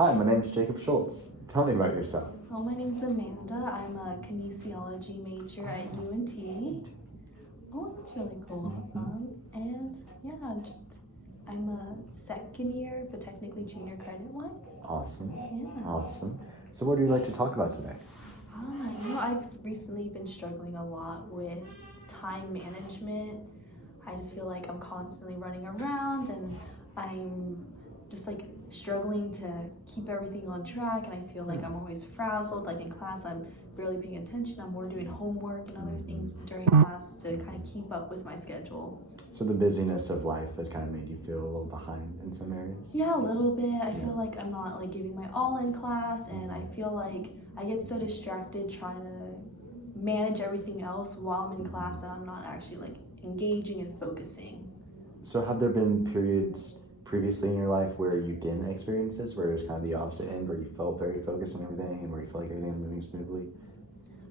Hi, my name's Jacob Schultz. Tell me about yourself. Oh, my name's Amanda. I'm a kinesiology major at UNT. Oh, that's really cool. And yeah, I'm a second year, but technically junior credit wise. Awesome. Yeah. Awesome. So what would you like to talk about today? I've recently been struggling a lot with time management. I just feel like I'm constantly running around and I'm just like struggling to keep everything on track, and I feel like I'm always frazzled. Like in class, I'm barely paying attention. I'm more doing homework and other things during class to kind of keep up with my schedule. So the busyness of life has kind of made you feel a little behind in some areas? Yeah, a little bit. I feel like I'm not like giving my all in class, and I feel like I get so distracted trying to manage everything else while I'm in class that I'm not actually like engaging and focusing. So have there been periods previously in your life where you didn't experience this, where it was kind of the opposite end, where you felt very focused on everything and where you felt like everything was moving smoothly?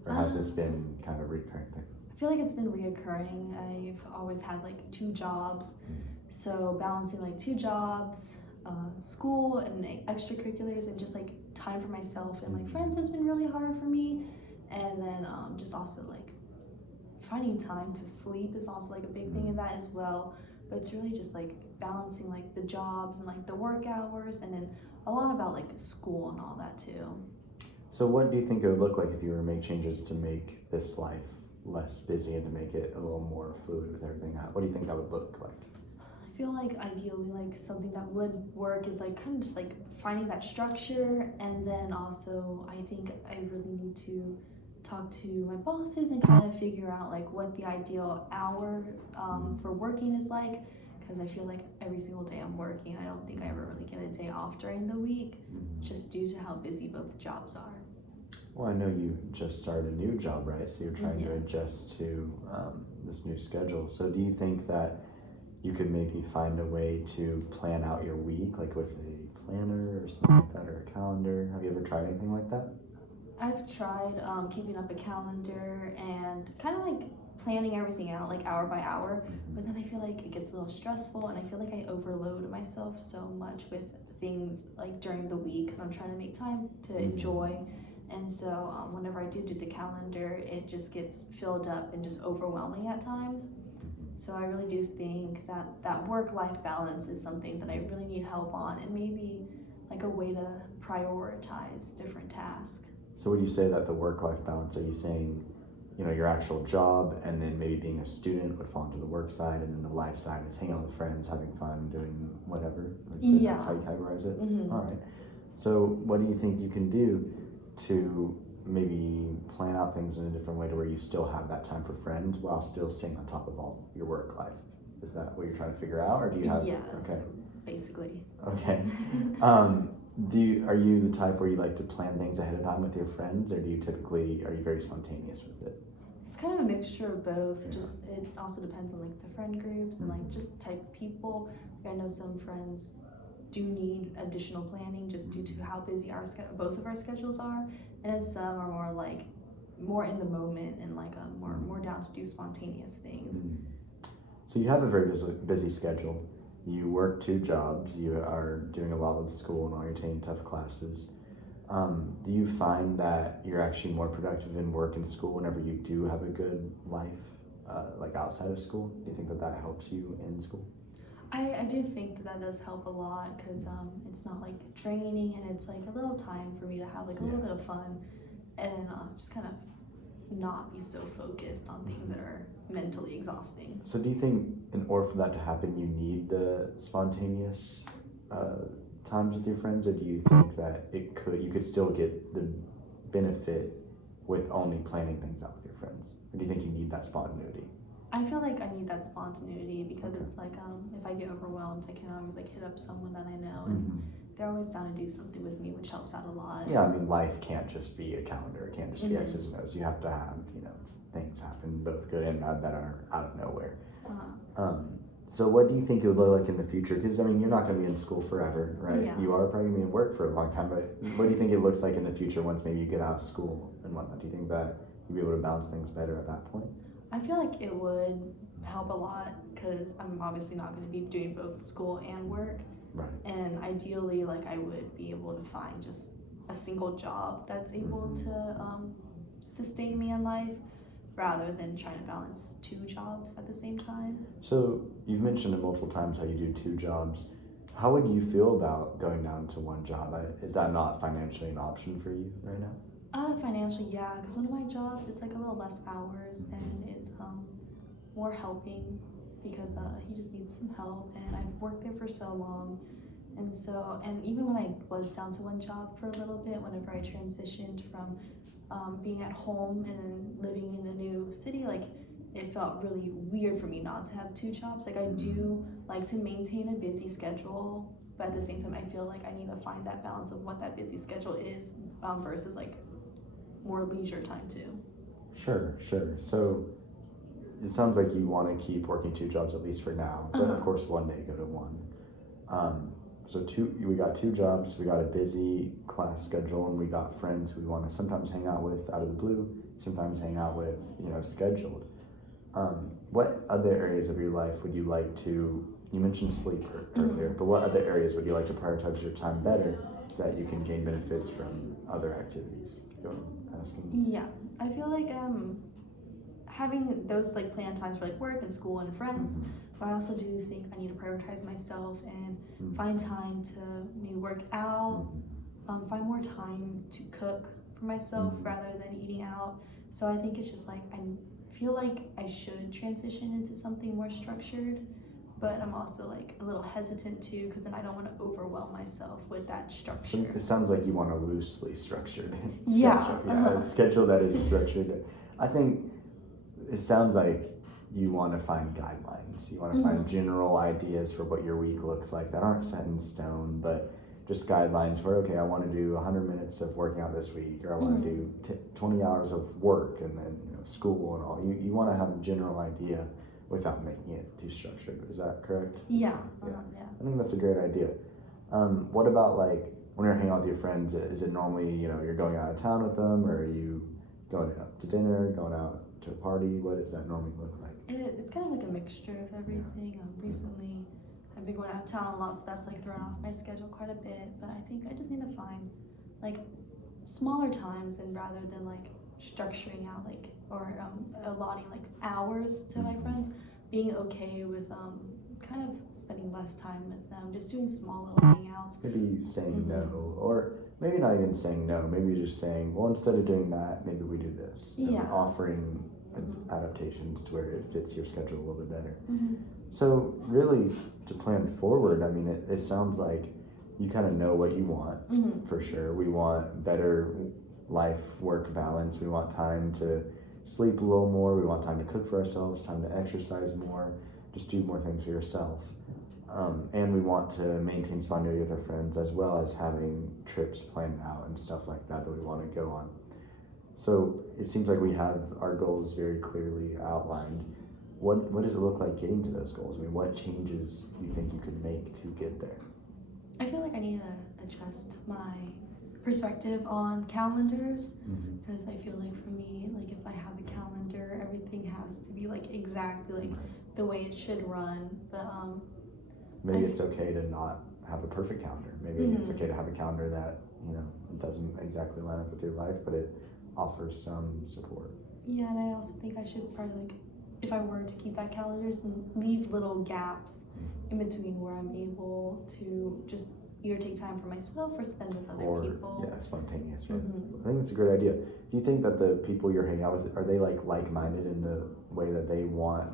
Or has this been kind of a recurring thing? I feel like it's been reoccurring. I've always had like two jobs, so balancing like two jobs, school and extracurriculars, and just like time for myself and like friends has been really hard for me. And then just also like finding time to sleep is also like a big thing in that as well. But it's really just like balancing like the jobs and like the work hours, and then a lot about like school and all that too. So what do you think it would look like if you were to make changes to make this life less busy and to make it a little more fluid with everything? What do you think that would look like? I feel like ideally like something that would work is like kind of just like finding that structure, and then also I think I really need to talk to my bosses and kind of figure out like what the ideal hours for working is like, because I feel like every single day I'm working. I don't think I ever really get a day off during the week, just due to how busy both jobs are. Well, I know you just started a new job, right? So you're trying to adjust to this new schedule. So do you think that you could maybe find a way to plan out your week, like with a planner or something like that, or a calendar? Have you ever tried anything like that? I've tried keeping up a calendar and kind of like planning everything out like hour by hour, but then I feel like it gets a little stressful, and I feel like I overload myself so much with things like during the week because I'm trying to make time to enjoy. And so whenever I do the calendar, it just gets filled up and just overwhelming at times. So I really do think that that work-life balance is something that I really need help on, and maybe like a way to prioritize different tasks. So would you say that the work-life balance, are you saying, your actual job and then maybe being a student would fall into the work side, and then the life side is hanging out with friends, having fun, doing whatever? Yeah. That's how you categorize it? All right. So what do you think you can do to maybe plan out things in a different way to where you still have that time for friends while still staying on top of all your work life? Is that what you're trying to figure out, or do you have? Yes, okay. Basically. Okay. Are you the type where you like to plan things ahead of time with your friends, or are you very spontaneous with it? It's kind of a mixture of both. Yeah. Just it also depends on like the friend groups and like just type of people. Like I know some friends do need additional planning just due to how busy both of our schedules are, and then some are more in the moment and like more down to do spontaneous things. So you have a very busy schedule. You work two jobs. You are doing a lot with school and all you're taking tough classes. Do you find that you're actually more productive in work and school whenever you do have a good life, like outside of school? Do you think that helps you in school? I do think that does help a lot, because it's not like draining, and it's like a little time for me to have like a little bit of fun, and just kind of not be so focused on things that are mentally exhausting. So do you think in order for that to happen, you need the spontaneous times with your friends, or do you think that you could still get the benefit with only planning things out with your friends? Or do you think you need that spontaneity? I feel like I need that spontaneity because it's like if I get overwhelmed, I can always like hit up someone that I know, and they're always down to do something with me, which helps out a lot. Yeah, I mean, life can't just be a calendar. It can't just be X's and O's. You have to have, things happen, both good and bad, that are out of nowhere. So what do you think it would look like in the future? Because, I mean, you're not going to be in school forever, right? Yeah. You are probably going to be in work for a long time, but what do you think it looks like in the future once maybe you get out of school and whatnot? Do you think that you'll be able to balance things better at that point? I feel like it would help a lot, because I'm obviously not going to be doing both school and work. Right. And ideally, like I would be able to find just a single job that's able to sustain me in life, rather than trying to balance two jobs at the same time. So you've mentioned it multiple times how you do two jobs. How would you feel about going down to one job? Is that not financially an option for you right now? Financially, yeah, because one of my jobs, it's like a little less hours and it's more helping because he just needs some help, and I've worked there for so long. And so, and even when I was down to one job for a little bit, whenever I transitioned from being at home and living in a new city, like it felt really weird for me not to have two jobs. Like I do like to maintain a busy schedule, but at the same time, I feel like I need to find that balance of what that busy schedule is versus like more leisure time too. Sure. So it sounds like you want to keep working two jobs at least for now, but of course one day go to one. So we got two jobs, we got a busy class schedule, and we got friends we want to sometimes hang out with out of the blue, sometimes hang out with, scheduled. What other areas of your life would you like to, you mentioned sleep earlier, but what other areas would you like to prioritize your time better so that you can gain benefits from other activities? Go on, asking. Yeah, I feel like having those like planned times for like work and school and friends, but I also do think I need to prioritize myself and find time to maybe work out, find more time to cook for myself rather than eating out. So I think it's just like I feel like I should transition into something more structured, but I'm also like a little hesitant too, because then I don't want to overwhelm myself with that structure. So it sounds like you want a loosely structured Yeah. schedule. A schedule that is structured. I think it sounds like you want to find guidelines. You want to find general ideas for what your week looks like that aren't set in stone, but just guidelines for, okay, I want to do 100 minutes of working out this week, or I want to do 20 hours of work and then school and all. You want to have a general idea without making it too structured. Is that correct? Yeah. I think that's a great idea. What about like when you're hanging out with your friends? Is it normally you're going out of town with them, or are you going out to dinner, going out to a party? What does that normally look like? It's kind of like a mixture of everything. Recently, I've been going out of town a lot, so that's like throwing off my schedule quite a bit. But I think I just need to find like smaller times, and rather than like structuring out like or allotting like hours to my friends, being okay with kind of spending less time with them, just doing small little hangouts. Maybe saying no, or maybe not even saying no. Maybe just saying, well, instead of doing that, maybe we do this. Offering adaptations to where it fits your schedule a little bit better. So really, to plan forward, I mean, it sounds like you kind of know what you want for sure. We want better life-work balance. We want time to sleep a little more. We want time to cook for ourselves, time to exercise more, just do more things for yourself. And we want to maintain spontaneity with our friends, as well as having trips planned out and stuff like that we want to go on. So it seems like we have our goals very clearly outlined. What does it look like getting to those goals? I mean, what changes do you think you could make to get there? I feel like I need to adjust my perspective on calendars, because I feel like for me, like if I have a calendar, everything has to be like exactly like the way it should run. But maybe it's okay to not have a perfect calendar. Maybe it's okay to have a calendar that it doesn't exactly line up with your life, but it offers some support. Yeah, and I also think I should probably like, if I were to keep that calendar, leave little gaps in between where I'm able to just either take time for myself or spend with other people. Yeah, spontaneous. Right? I think that's a great idea. Do you think that the people you're hanging out with, are they like-minded in the way that they want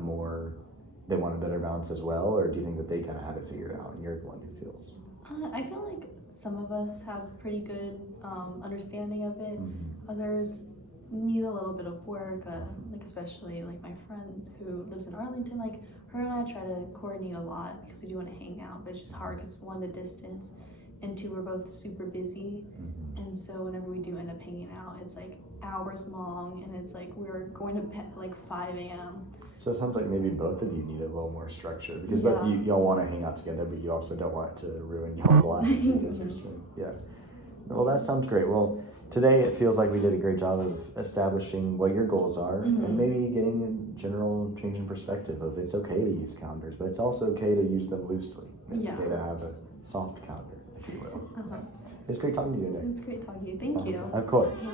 a better balance as well, or do you think that they kind of have it figured out and you're the one who feels? I feel like some of us have pretty good understanding of it. Others need a little bit of work, like especially like my friend who lives in Arlington, like her and I try to coordinate a lot because we do want to hang out, but it's just hard because one, the distance, and two, we're both super busy, and so whenever we do end up hanging out, it's like hours long, and it's like we're going to bed like 5 a.m. So it sounds like maybe both of you need a little more structure, because both of y'all want to hang out together, but you also don't want it to ruin y'all's lives because you're Well, that sounds great. Well, today it feels like we did a great job of establishing what your goals are, and maybe getting a general change in perspective of it's okay to use calendars, but it's also okay to use them loosely. It's okay to have a soft calendar, if you will. Uh-huh. It's great talking to you today. It was great talking to you. Thank you. Of course.